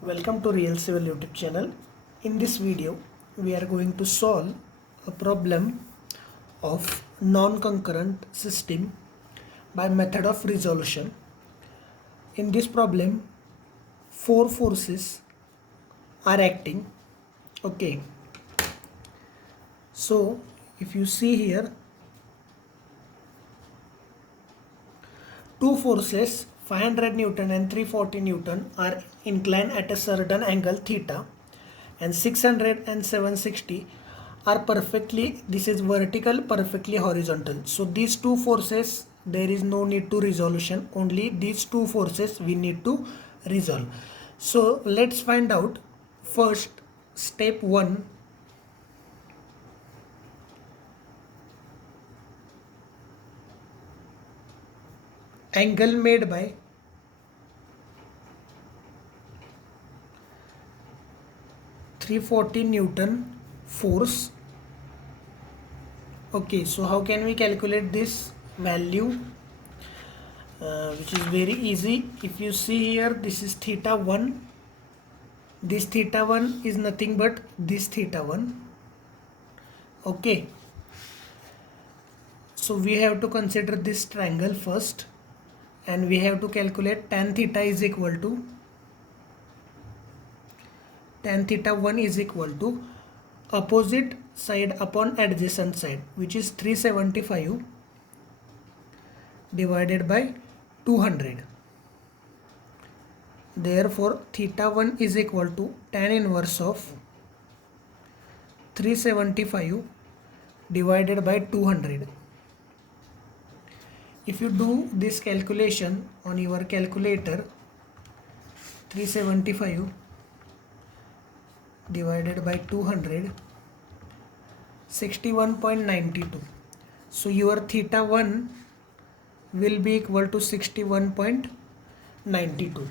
Welcome to Real Civil YouTube channel. In this video, we are going to solve a problem of non-concurrent system by method of resolution. In this problem, four forces are acting. Okay. So, if you see here, two forces 500 Newton and 340 Newton are inclined at a certain angle theta, and 600 and 760 are perfectly, this is vertical, perfectly horizontal. So these two forces, there is no need to resolution, only these two forces we need to resolve. So let's find out. First, step 1, angle made by 340 Newton force. Okay, so how can we calculate this value? Which is very easy. If you see here, this is theta 1. This theta 1 is nothing but this theta 1. Okay. So we have to consider this triangle first, and we have to calculate tan theta is equal to tan theta 1 is equal to opposite side upon adjacent side, which is 375 divided by 200. Therefore, theta 1 is equal to tan inverse of 375 divided by 200. If you do this calculation on your calculator, 375 divided by 200, 61.92. So your theta 1 will be equal to 61.92.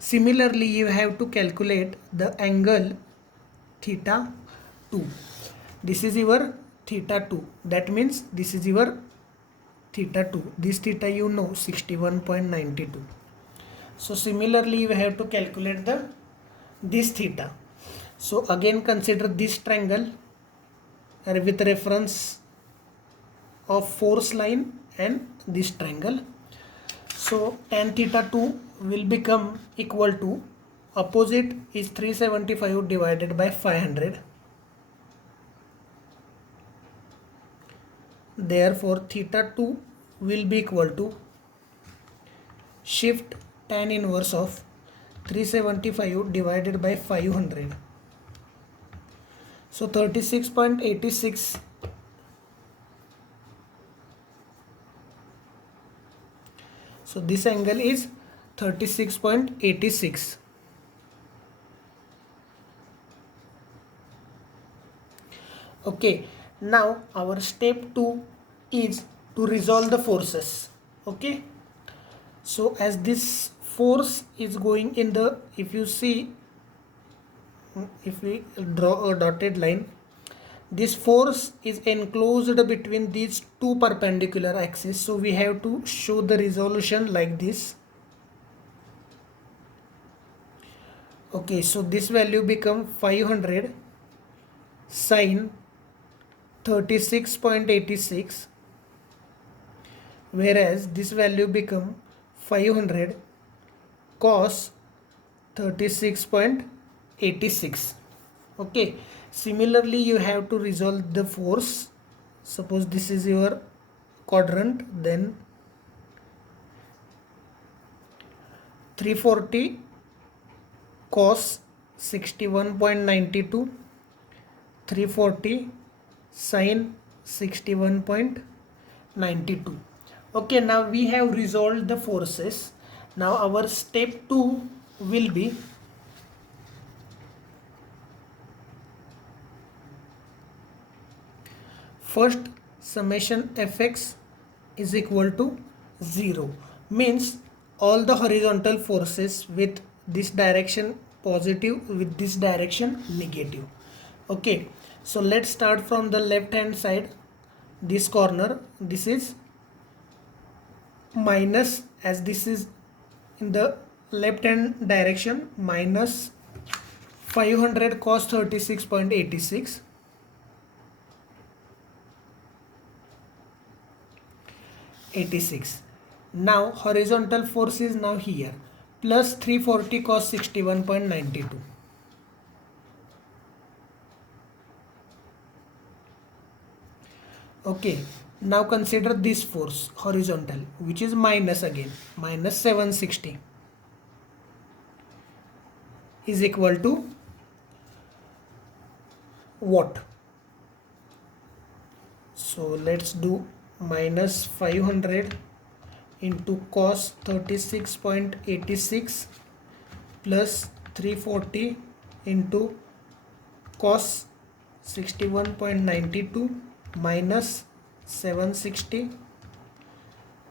Similarly, you have to calculate the angle theta 2. This is your theta 2. That means this is your theta 2. This theta you know, 61.92. So similarly, you have to calculate this theta. So again, consider this triangle with reference of force line and this triangle. So tan theta 2 will become equal to, opposite is 375 divided by 500. Therefore theta 2 will be equal to shift tan inverse of 375 divided by 500. So 36.86. So this angle is 36.86. Okay, now our step 2 is to resolve the forces. Okay, so as this force is going in the, if you see, if we draw a dotted line, this force is enclosed between these two perpendicular axes. So we have to show the resolution like this. Okay, so this value become 500 sine 36.86, whereas this value become 500 cos 36.86. Okay, similarly you have to resolve the force. Suppose this is your quadrant, then 340 cos 61.92, 340 sine 61.92. Okay, now we have resolved the forces. Now our step 2 will be first summation fx is equal to 0, means all the horizontal forces with this direction positive, with this direction negative. Okay, so let's start from the left hand side. This corner, this is minus, as this is in the left hand direction, minus 500 cos 36.86 86. Now horizontal force is now here, plus 340 cos 61.92. Okay, now consider this force horizontal, which is minus again, minus 760 is equal to what? So let's do minus 500 into cos 36.86 plus 340 into cos 61.92 minus 760.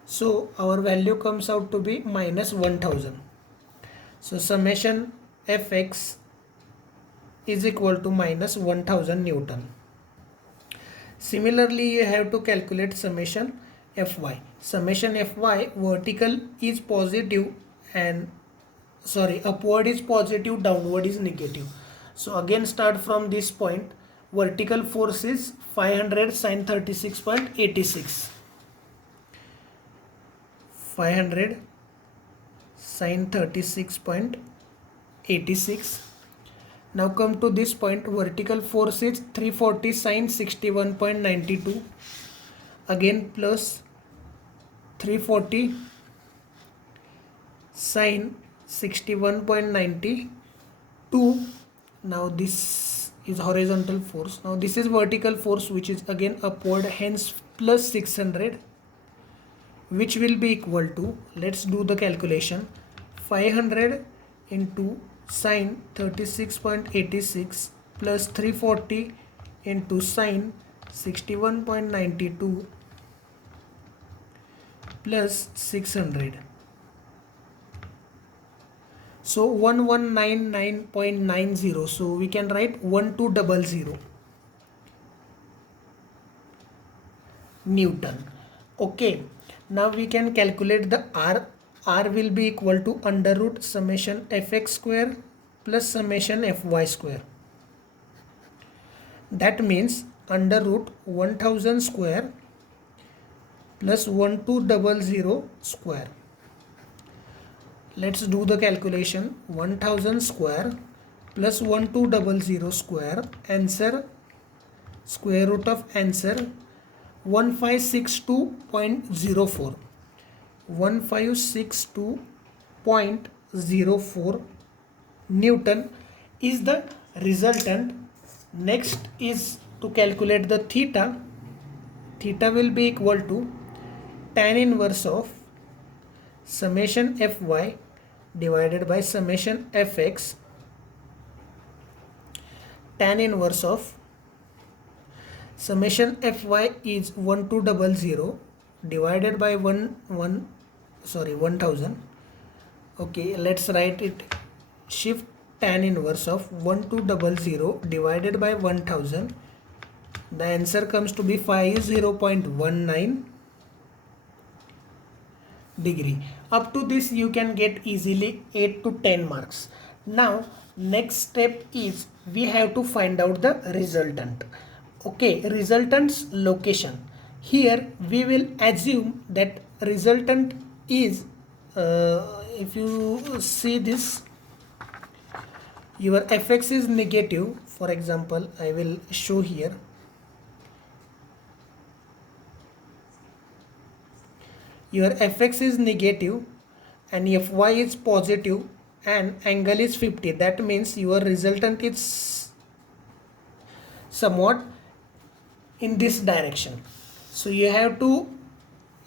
So our value comes out to be minus 1000. So summation Fx is equal to minus 1000 Newton. Similarly, you have to calculate summation Fy. Summation Fy, vertical is positive and upward is positive, downward is negative. So again start from this point. Vertical force is 500 sin 36.86. 500 sin 36.86. Now come to this point. Vertical force is 340 sin 61.92. Again plus 340 sin 61.92. Now this is horizontal force. Now this is vertical force, which is again upward, hence plus 600, which will be equal to, let's do the calculation, 500 into sin 36.86 plus 340 into sin 61.92 plus 600. So 1199.90. So we can write 1200 Newton. Okay, now we can calculate the R. R will be equal to under root summation Fx square plus summation Fy square. That means under root 1000 square plus 1200 square. Let's do the calculation. 1000 square plus 1200 square. Answer, square root of answer 1562.04. 1562.04 Newton is the resultant. Next is to calculate the theta. Theta will be equal to tan inverse of summation Fy divided by summation Fx. Tan inverse of summation Fy is 1200 divided by 1000. Okay, let's write it. Shift tan inverse of 1200 divided by 1000. The answer comes to be 50.19 degree. Up to this you can get easily 8 to 10 marks. Now next step is we have to find out the resultant. Okay, resultant's location. Here we will assume that resultant is if you see this, your Fx is negative. For example, I will show here. Your Fx is negative and Fy is positive and angle is 50. That means your resultant is somewhat in this direction. So you have to,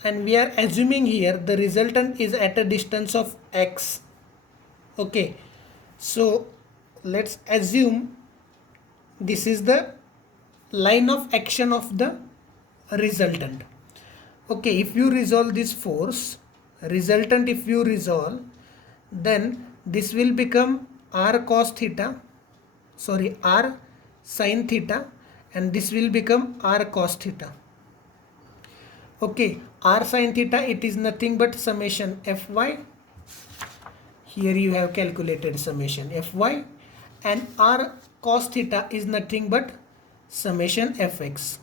and we are assuming here the resultant is at a distance of x. Okay, so let's assume this is the line of action of the resultant. Okay, if you resolve this force, resultant, if you resolve, then this will become r cos theta, r sin theta, and this will become r cos theta. Okay, r sin theta, it is nothing but summation Fy. Here you have calculated summation Fy, and r cos theta is nothing but summation fx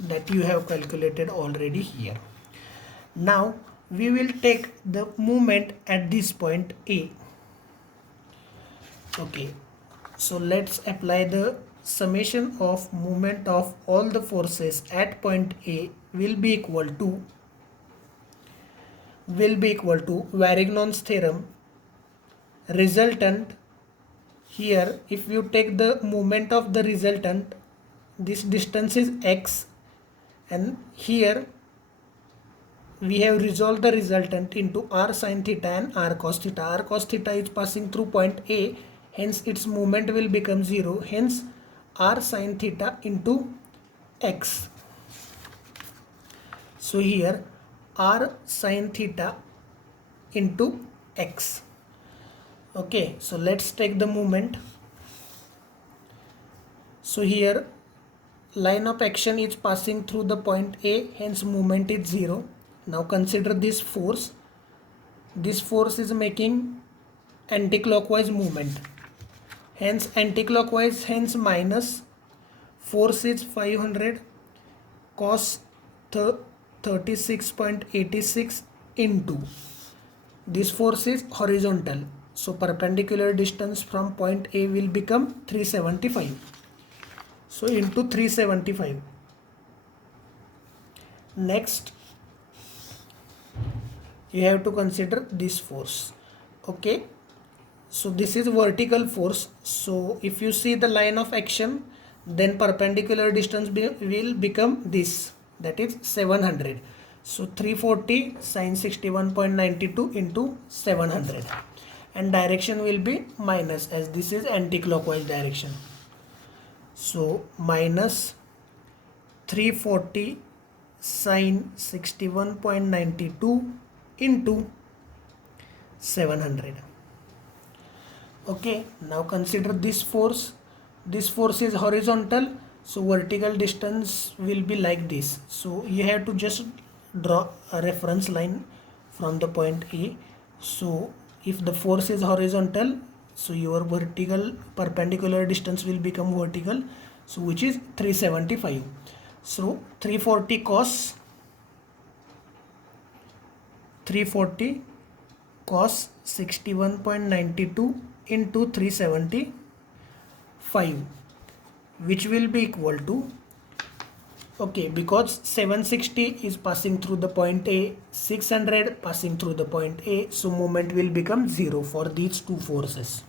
that you have calculated already here. Now we will take the moment at this point A. Okay, so let's apply the summation of moment of all the forces at point A will be equal to Varignon's theorem resultant. Here if you take the moment of the resultant, this distance is x, and here we have resolved the resultant into r sin theta and r cos theta. R cos theta is passing through point A, hence its moment will become 0, hence r sin theta into x. So here r sin theta into x. Okay, so let's take the moment. So here line of action is passing through the point A, hence moment is 0. Now consider this force. This force is making anti-clockwise movement, hence anti-clockwise, hence minus. Force is 500 cos 36.86 into, this force is horizontal, so perpendicular distance from point A will become 375. So into 375. Next you have to consider this force. Okay, so this is vertical force. So if you see the line of action, then perpendicular distance will become this, that is 700. So 340 sin 61.92 into 700, and direction will be minus, as this is anti-clockwise direction. So minus 340 sin 61.92 into 700. Okay, now consider this force. This force is horizontal, so vertical distance will be like this. So you have to just draw a reference line from the point A. So if the force is horizontal, so your vertical perpendicular distance will become vertical, so which is 375. So 340 cos 61.92 into 375, which will be equal to, okay, because 760 is passing through the point A, 600 passing through the point A, so moment will become 0 for these two forces.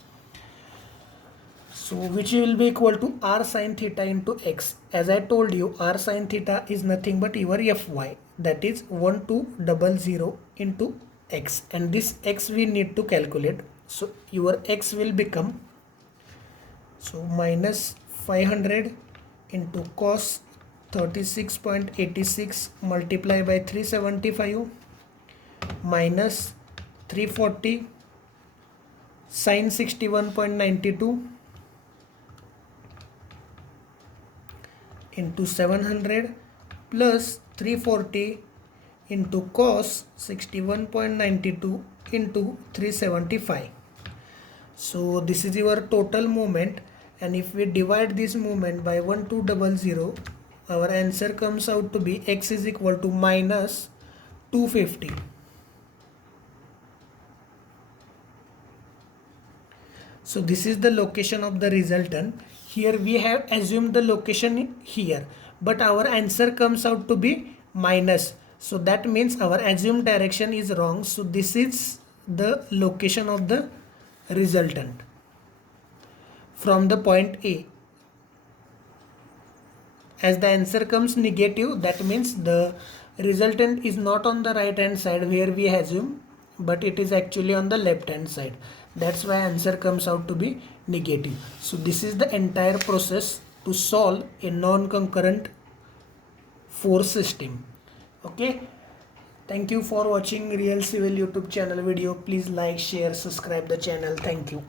So which will be equal to r sin theta into x. As I told you, r sin theta is nothing but your Fy, that is 1200 into x, and this x we need to calculate. So your x will become, so minus 500 into cos 36.86 multiplied by 375 minus 340 sin 61.92 into 700 plus 340 into cos 61.92 into 375. So this is your total moment, and if we divide this moment by 1200, our answer comes out to be x is equal to minus 250. So this is the location of the resultant. Here we have assumed the location here, but our answer comes out to be minus. So that means our assumed direction is wrong. So this is the location of the resultant from the point A. As the answer comes negative, that means the resultant is not on the right hand side where we assume, but it is actually on the left hand side. That's why answer comes out to be negative. So this is the entire process to solve a non-concurrent force system. Okay, thank you for watching Real Civil YouTube channel video. Please like, share, subscribe the channel. Thank you.